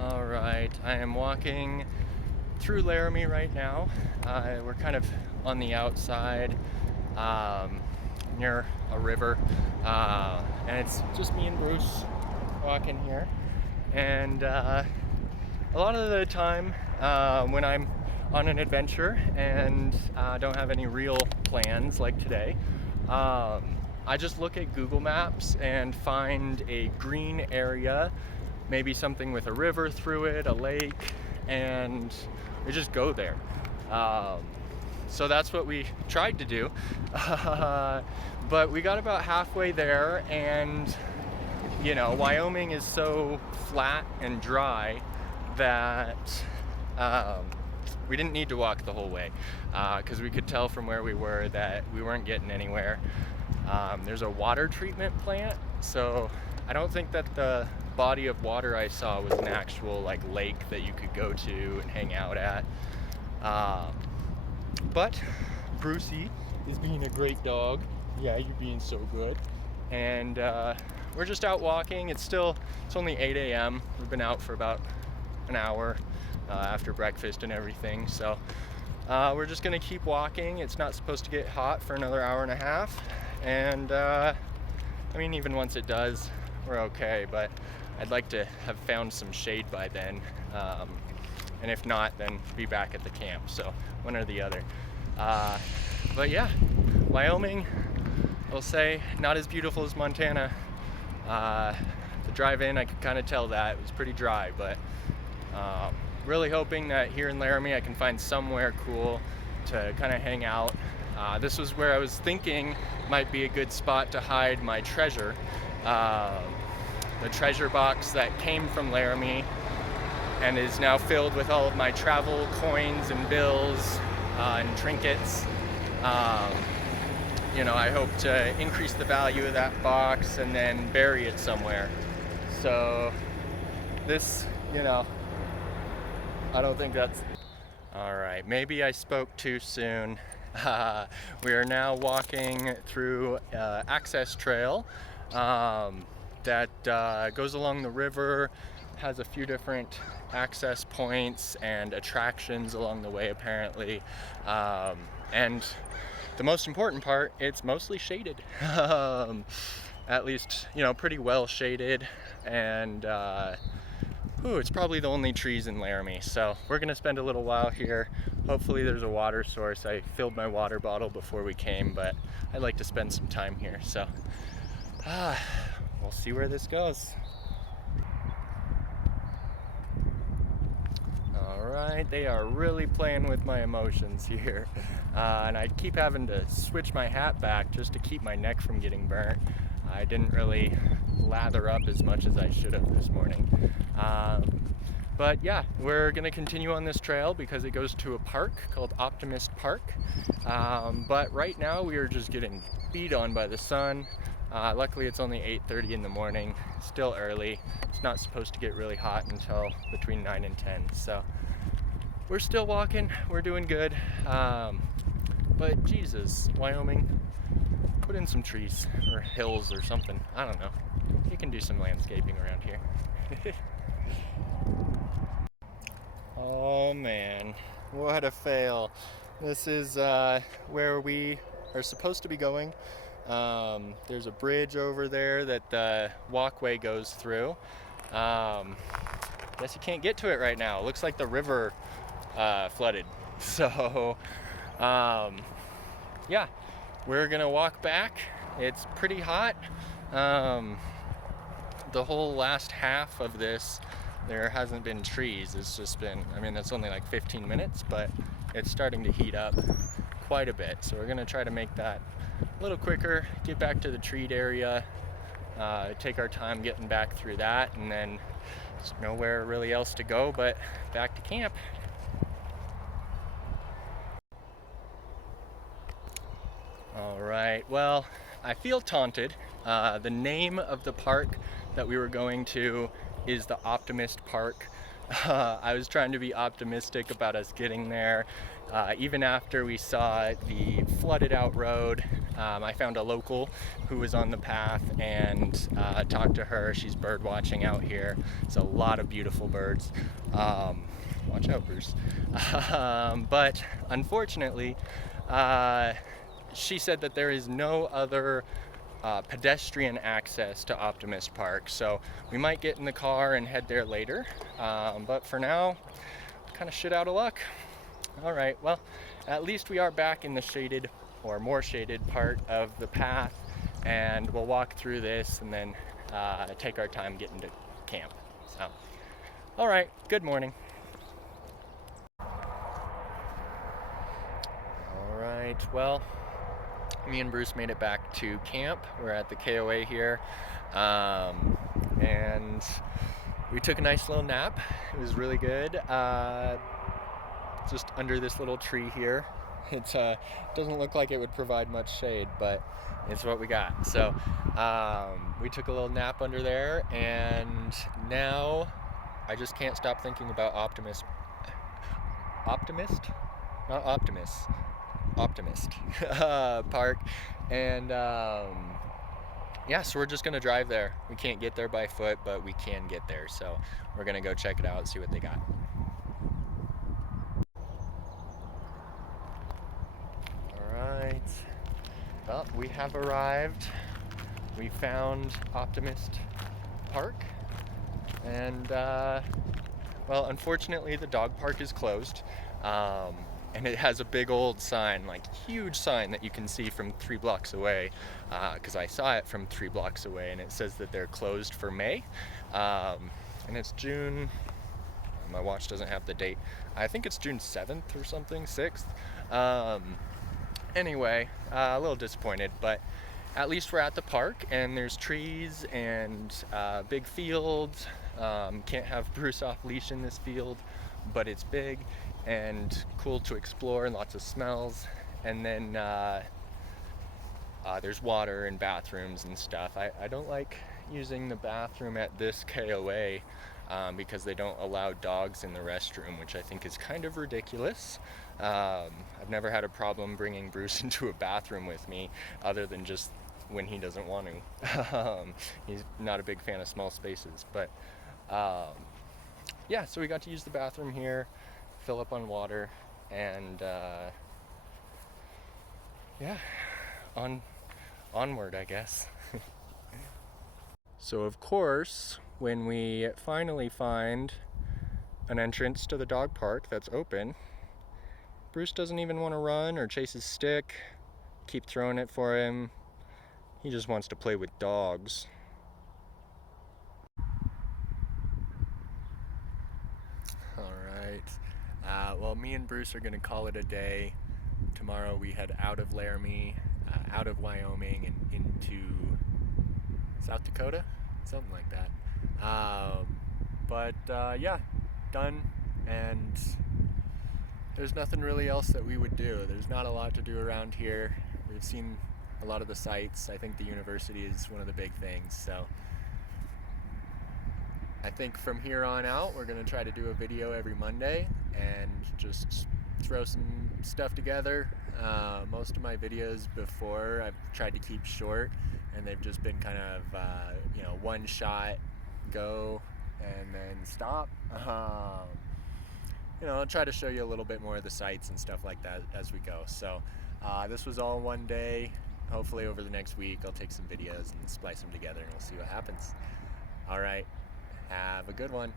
All right, I am walking through Laramie right now. We're kind of on the outside, um, near a river, and it's just me and Bruce walking here. And a lot of the time, when I'm on an adventure and don't have any real plans like today, I just look at Google Maps and find a green area, maybe something with a river through it, a lake, and we just go there. Um, so that's what we tried to do. But we got about halfway there, and Wyoming is so flat and dry that um, we didn't need to walk the whole way, because we could tell from where we were that we weren't getting anywhere. There's a water treatment plant, so I don't think that the body of water I saw was an actual lake that you could go to and hang out at. Um, but Brucey is being a great dog. Yeah, you're being so good. And we're just out walking. It's only 8 a.m. We've been out for about an hour after breakfast and everything. So we're just gonna keep walking. It's not supposed to get hot for another hour and a half. And even once it does, we're okay. But I'd like to have found some shade by then. And if not, then be back at the camp. So one or the other. But yeah, Wyoming, I'll say, not as beautiful as Montana. The drive in, I could kind of tell that it was pretty dry, but really hoping that here in Laramie I can find somewhere cool to kind of hang out. This was where I was thinking might be a good spot to hide my treasure. The treasure box that came from Laramie and is now filled with all of my travel coins and bills and trinkets. I hope to increase the value of that box and then bury it somewhere. So this, I don't think that's... All right, maybe I spoke too soon. We are now walking through access trail that goes along the river, has a few different access points and attractions along the way apparently. And the most important part, it's mostly shaded. At least, pretty well shaded, and it's probably the only trees in Laramie. So we're gonna spend a little while here. Hopefully there's a water source. I filled my water bottle before we came, but I'd like to spend some time here. So we'll see where this goes. Alright, they are really playing with my emotions here. And I keep having to switch my hat back just to keep my neck from getting burnt. I didn't really lather up as much as I should have this morning. But yeah, we're going to continue on this trail because it goes to a park called Optimist Park. But right now we are just getting beat on by the sun. Luckily it's only 8:30 in the morning, still early. It's not supposed to get really hot until between 9 and 10. So we're still walking, we're doing good. But Jesus, Wyoming, put in some trees or hills or something. I don't know. You can do some landscaping around here. Oh man, what a fail. This is where we are supposed to be going. There's a bridge over there that the walkway goes through. Guess you can't get to it right now. It looks like the river flooded. So yeah, we're gonna walk back. It's pretty hot. The whole last half of this, there hasn't been trees. It's just been, that's only like 15 minutes, but it's starting to heat up quite a bit. So we're gonna try to make that a little quicker, get back to the treat area, take our time getting back through that, and then there's nowhere really else to go but back to camp. All right, well, I feel taunted. The name of the park that we were going to is the Optimist Park. I was trying to be optimistic about us getting there. Even after we saw the flooded out road, I found a local who was on the path and talked to her. She's bird watching out here. It's a lot of beautiful birds. Watch out, Bruce. But unfortunately, she said that there is no other pedestrian access to Optimist Park, so we might get in the car and head there later, but for now, kind of shit out of luck. All right, well, at least we are back in the shaded or more shaded part of the path, and we'll walk through this and then take our time getting to camp. So, all right, good morning. All right, well, me and Bruce made it back to camp. We're at the KOA here, and we took a nice little nap. It was really good. Just under this little tree here. It doesn't look like it would provide much shade, but it's what we got. So we took a little nap under there, and now I just can't stop thinking about Optimist, not Optimus. Optimist Park, and yeah, so we're just gonna drive there. We can't get there by foot, but we can get there, so we're gonna go check it out, see what they got. All right, well, we have arrived. We found Optimist Park, and well, unfortunately the dog park is closed. And it has a big old sign, like huge sign that you can see from 3 blocks away, because I saw it from 3 blocks away, and it says that they're closed for May, and it's June, my watch doesn't have the date, I think it's June 7th or something, 6th, anyway, a little disappointed, but at least we're at the park, and there's trees and big fields. Can't have Bruce off leash in this field, but it's big and cool to explore, and lots of smells, and then there's water and bathrooms and stuff. I don't like using the bathroom at this KOA because they don't allow dogs in the restroom, which I think is kind of ridiculous. I've never had a problem bringing Bruce into a bathroom with me, other than just when he doesn't want to. He's not a big fan of small spaces, but yeah, so we got to use the bathroom here, fill up on water, and yeah, onward, I guess. So of course, when we finally find an entrance to the dog park that's open, Bruce doesn't even want to run or chase his stick, keep throwing it for him. He just wants to play with dogs. Alright, well, me and Bruce are going to call it a day. Tomorrow we head out of Laramie, out of Wyoming, and into South Dakota? Something like that. But yeah, done, and there's nothing really else that we would do. There's not a lot to do around here. We've seen a lot of the sites. I think the university is one of the big things, so I think from here on out we're going to try to do a video every Monday and just throw some stuff together. Most of my videos before I've tried to keep short, and they've just been kind of you know, one shot, go and then stop. You know, I'll try to show you a little bit more of the sites and stuff like that as we go. So this was all one day. Hopefully over the next week I'll take some videos and splice them together, and we'll see what happens. All right, have a good one.